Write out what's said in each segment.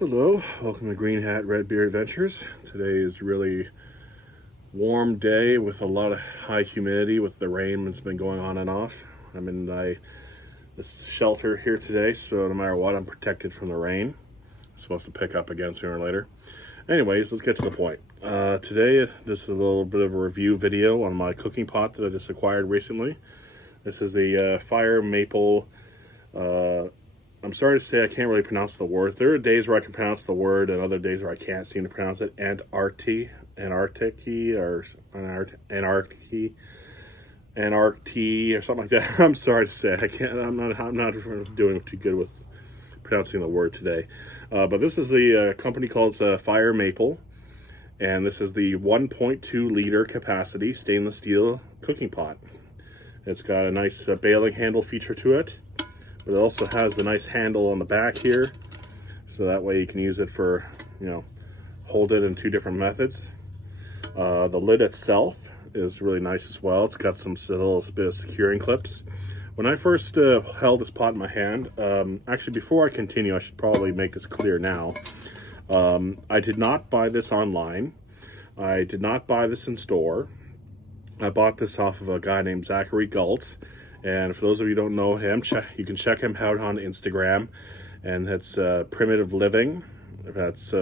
Hello, welcome to Greenhat-Redbeard Adventures. Today is a really warm day with a lot of high humidity with the rain that's been going on and off. I'm in this shelter here today, so no matter what, I'm protected from the rain. It's supposed to pick up again sooner or later. Anyways, let's get to the point. Today, this is a little bit of a review video on my cooking pot that I just acquired recently. This is the FireMaple I'm sorry to say I can't really pronounce the word. There are days where I can pronounce the word and other days where I can't seem to pronounce it. Antarcti, or Antarcti, or something like that. I'm sorry to say I can't. I'm not doing too good with pronouncing the word today. But this is the company called FireMaple, and this is the 1.2 liter capacity stainless steel cooking pot. It's got a nice bailing handle feature to it. But it also has the nice handle on the back here, so that way you can use it for, hold it in two different methods. The lid itself is really nice as well. It's got some little bit of securing clips. When I first held this pot in my hand, actually before I continue, I should probably make this clear now. I did not buy this online. I did not buy this in store. I bought this off of a guy named Zachary Galt. And for those of you who don't know him, you can check him out on Instagram. And that's Primitive Living. That's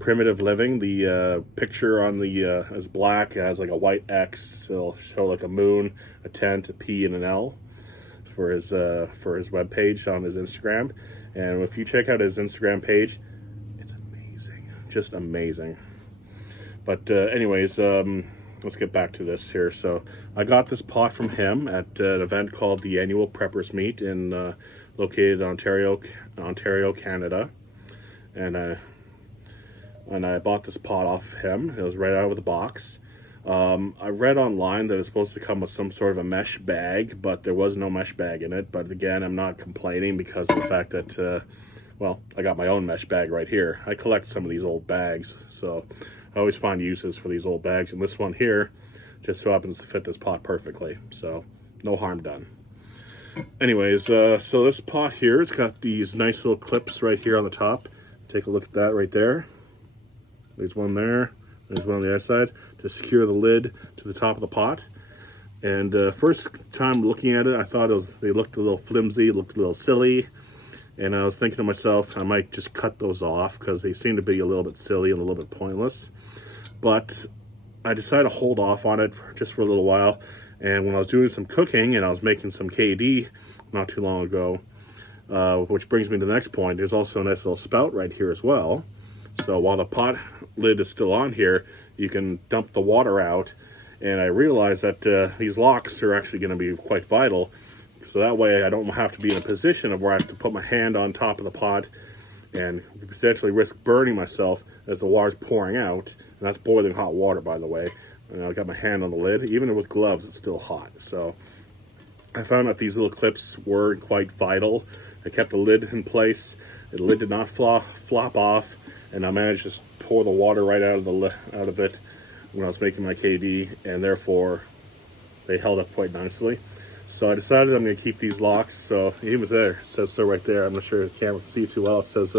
Primitive Living. The picture on the is black. It has like a white X. It'll show like a moon, a tent, a P, and an L for his webpage on his Instagram. And if you check out his Instagram page, it's amazing, just amazing. But anyways, let's get back to this here. So I got this pot from him at an event called the Annual Preppers Meet in located in Ontario, Canada, and I bought this pot off of him. It was right out of the box. I read online that it's supposed to come with some sort of a mesh bag, but there was no mesh bag in it. But again, I'm not complaining because of the fact that well, I got my own mesh bag right here. I collect some of these old bags, so I always find uses for these old bags, and this one here just so happens to fit this pot perfectly, so no harm done. Anyways, so this pot here, it's got these nice little clips right here on the top. Take a look at that right there. There's one there, there's one on the other side to secure the lid to the top of the pot. And first time looking at it, I thought they looked a little flimsy, looked a little silly. And I was thinking to myself, I might just cut those off because they seem to be a little bit silly and a little bit pointless. But I decided to hold off on it just for a little while. And when I was doing some cooking and I was making some KD not too long ago, which brings me to the next point, there's also a nice little spout right here as well. So while the pot lid is still on here, you can dump the water out. And I realized that these locks are actually going to be quite vital. So that way I don't have to be in a position of where I have to put my hand on top of the pot and potentially risk burning myself as the water's pouring out. And that's boiling hot water, by the way. And I got my hand on the lid. Even with gloves, it's still hot. So I found that these little clips were quite vital. They kept the lid in place. The lid did not flop off. And I managed to just pour the water right out of it when I was making my KD. And therefore, they held up quite nicely. So I decided I'm going to keep these locks. So even there, it says so right there. I'm not sure if the camera can see too well. It says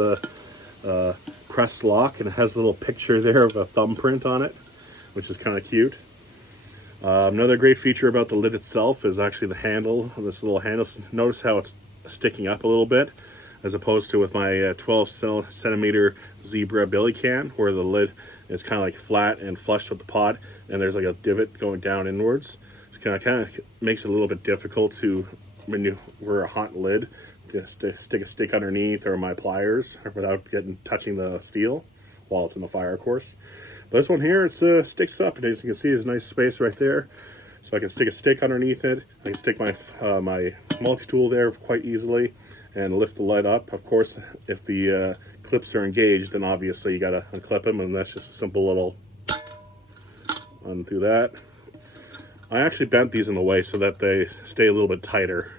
press lock, and it has a little picture there of a thumbprint on it, which is kind of cute. Another great feature about the lid itself is actually the handle. This little handle. Notice how it's sticking up a little bit, as opposed to with my 12 centimeter Zebra billy can, where the lid is kind of like flat and flush with the pot, and there's like a divot going down inwards. Kind of makes it a little bit difficult to maneuver a hot lid to stick a stick underneath or my pliers without touching the steel while it's in the fire, of course. But this one here, it sticks up, and as you can see, there's a nice space right there, so I can stick a stick underneath it. I can stick my my multi-tool there quite easily and lift the lid up. Of course, if the clips are engaged, then obviously you gotta unclip them, and that's just a simple little undo that. I actually bent these in the way so that they stay a little bit tighter,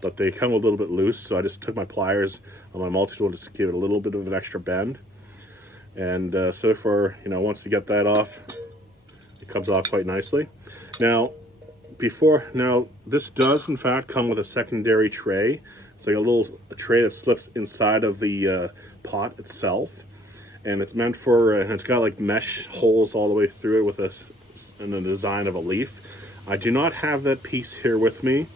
but they come a little bit loose, so I just took my pliers on my multi-tool just to give it a little bit of an extra bend. And so for, once you get that off, it comes off quite nicely. Now, this does in fact come with a secondary tray It's like a tray that slips inside of the pot itself, and it's meant for, and it's got like mesh holes all the way through it with in the design of a leaf. I do not have that piece here with me.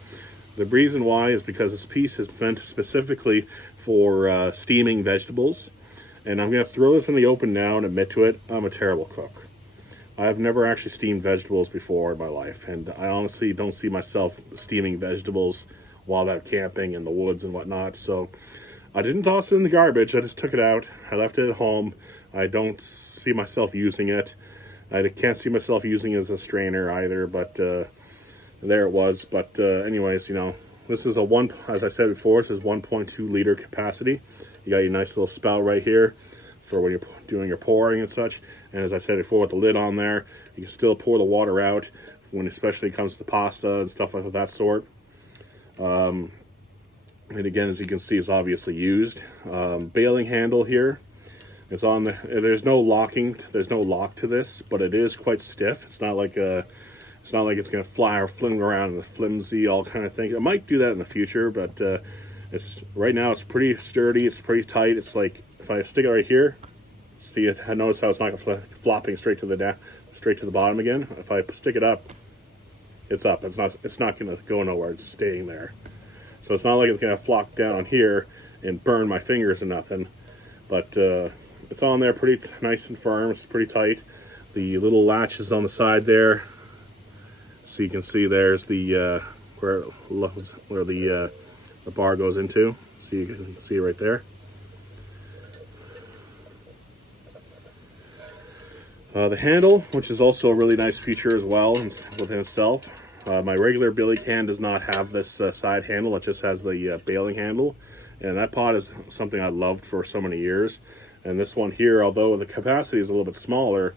The reason why is because this piece is meant specifically for steaming vegetables, and I'm going to throw this in the open now and admit to it, I'm a terrible cook. I've never actually steamed vegetables before in my life, and I honestly don't see myself steaming vegetables while I'm camping in the woods and whatnot, so I didn't toss it in the garbage. I just took it out. I left it at home. I don't see myself using it. I can't see myself using it as a strainer either, but there it was. But anyways, you know, this is as I said before, this is 1.2 liter capacity. You got your nice little spout right here for when you're doing your pouring and such. And as I said before, with the lid on there, you can still pour the water out when especially it comes to pasta and stuff like that sort. And again, as you can see, it's obviously used. Bailing handle here. It's on the. There's no lock to this, but it is quite stiff. It's not like it's gonna fly or fling around in a flimsy all kind of thing. It might do that in the future, but it's right now it's pretty sturdy. It's pretty tight. It's like if I stick it right here, see it. I notice how it's not flopping straight to the bottom again. If I stick it up, it's up. It's not gonna go nowhere. It's staying there. So it's not like it's going to flop down here and burn my fingers or nothing. But it's on there pretty nice and firm. It's pretty tight. The little latch is on the side there. So you can see there's the where the bar goes into. So you can see it right there. The handle, which is also a really nice feature as well within itself. My regular billy can does not have this side handle. It just has the bailing handle. And that pot is something I loved for so many years. And this one here, although the capacity is a little bit smaller,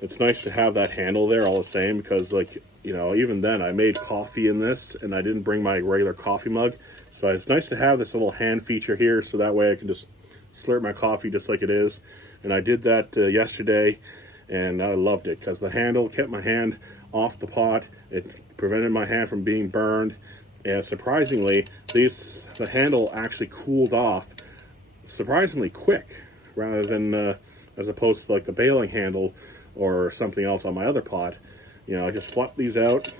it's nice to have that handle there all the same, because, like, you know, even then I made coffee in this and I didn't bring my regular coffee mug. So it's nice to have this little hand feature here, so that way I can just slurp my coffee just like it is. And I did that yesterday, and I loved it because the handle kept my hand off the pot. It prevented my hand from being burned, and surprisingly, the handle actually cooled off surprisingly quick, rather than as opposed to like the bailing handle or something else on my other pot. You know, I just flopped these out,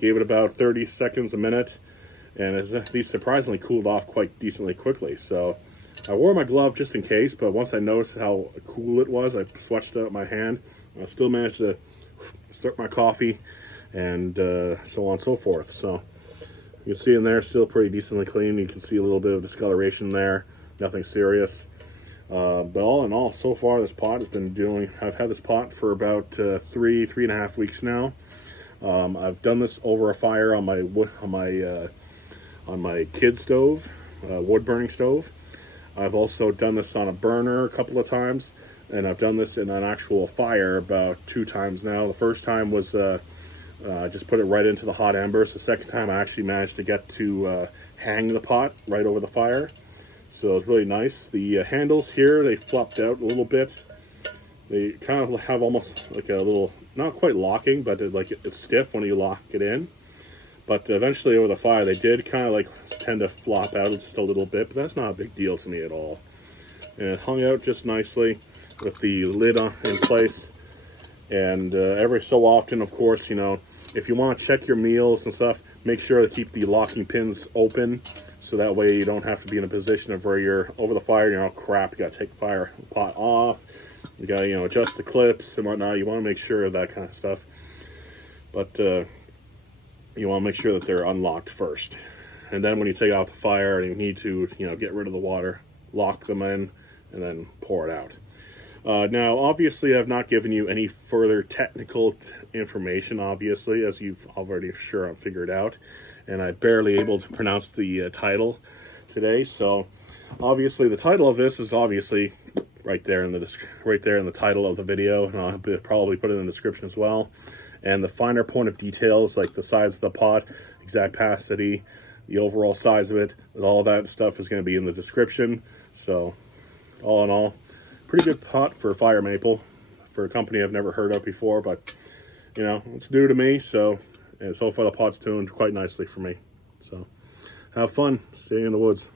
gave it about 30 seconds a minute, and these surprisingly cooled off quite decently quickly. So I wore my glove just in case, but once I noticed how cool it was, I switched out my hand. I still managed to slurp my coffee, and so on and so forth. So you can see in there, still pretty decently clean. You can see a little bit of discoloration there, nothing serious. But all in all, so far this pot has been doing. I've had this pot for about 3.5 weeks now. I've done this over a fire on my wood, on my kid stove, wood burning stove. I've also done this on a burner a couple of times, and I've done this in an actual fire about 2 times now. The first time was just put it right into the hot embers. The second time I actually managed to get to hang the pot right over the fire. So it's really nice. The handles here, they flopped out a little bit. They kind of have almost like a little, not quite locking, but it's stiff when you lock it in. But eventually over the fire, they did kind of like tend to flop out just a little bit, but that's not a big deal to me at all. And it hung out just nicely with the lid in place. And every so often, of course, you know, if you want to check your meals and stuff, make sure to keep the locking pins open, so that way you don't have to be in a position of where you're over the fire, you know, crap, you got to take the fire pot off, you got to, you know, adjust the clips and whatnot. You want to make sure of that kind of stuff. But you want to make sure that they're unlocked first. And then when you take out the fire and you need to, you know, get rid of the water, lock them in and then pour it out. Now, obviously, I've not given you any further technical information, obviously, as you've already figured out. And I'm barely able to pronounce the title today. So, obviously, the title of this is obviously right there in the title of the video. And I'll probably put it in the description as well. And the finer point of details, like the size of the pot, exact capacity, the overall size of it, all that stuff is going to be in the description. So, all in all, pretty good pot for FireMaple, for a company I've never heard of before, but, you know, it's new to me, so, and so far the pot's tuned quite nicely for me. So, have fun staying in the woods.